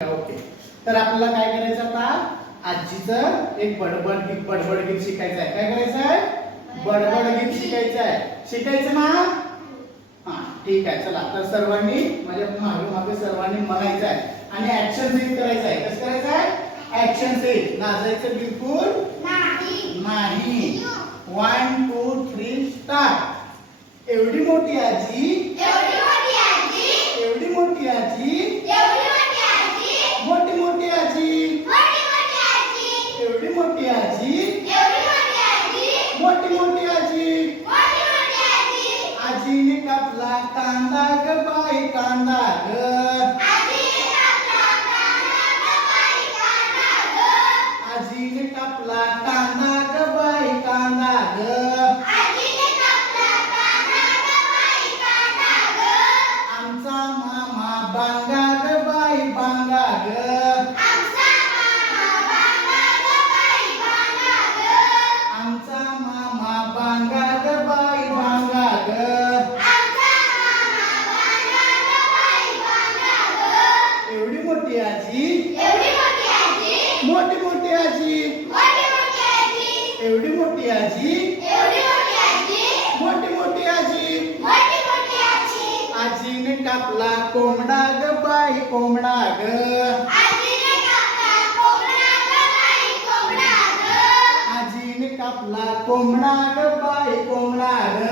Okay तर आपल्याला काय करायचं आता? आजीचं एक बडबड गीत बडबड गीत शिकायचं आहे. काय करायचं आहे? बडबड गीत शिकायचं आहे. शिकायचं ना? हा ठीक आहे. चला तर सर्वांनी माझ्या मागे मागे सर्वांनी म्हणायचं आहे. आणि ऍक्शन सहित करायचं आहे. कसं करायचं आहे? ऍक्शन सहित नाचायचं बिलकुल नाही. वन टू थ्री स्टार्ट एवढी मोठी आजी? एवढी मोठी आजी? मोठी मोठी मोठी आजी. एवढी मोठी आजी. मोठी मोठी आजी. आजीने कापला कोंबडा ग बाई कोंबडा ग. आजीने कापला कोंबडा ग बाई कोंबडा ग.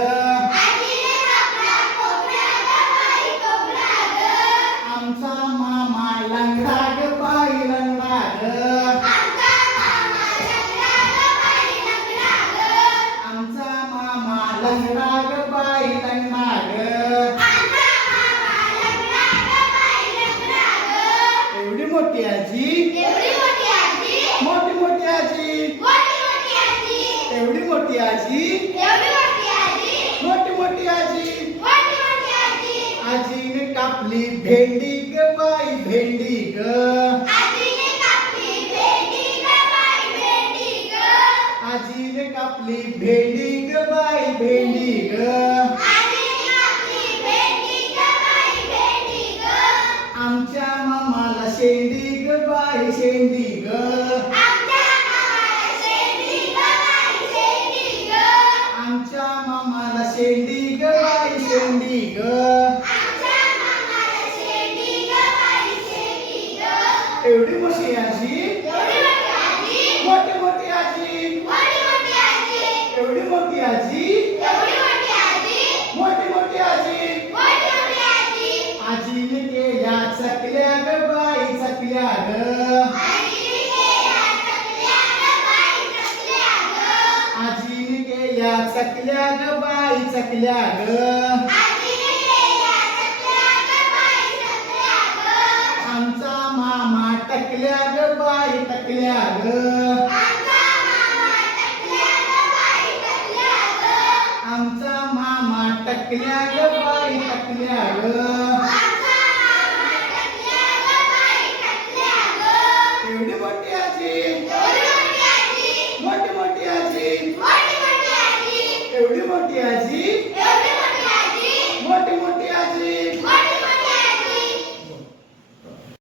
मामा लंगडा ग बाई लंगडा ग एवढी मोठी आजी? मोठी मोठी आजी? एवढी मोठी आजी? मोठी मोठी आजी? आजीने कापली भेंडी ग बाई भेंडी ग. आपली भेंडी ग बाई भेंडी ग आमच्या मामाला शेंडी ग बाई शेंडी ग आमच्या मामाला शेंडी ग बाई शेंडी ग एवढी मशी आहे. चकल्या ग बाई चकल्या ग आमचा मामा टकल्या ग बाई टकल्या ग आमचा मामा टकल्या ग बाई टकल्या ग एवढी मोठी आजी. এগুলি মধ্যে আছি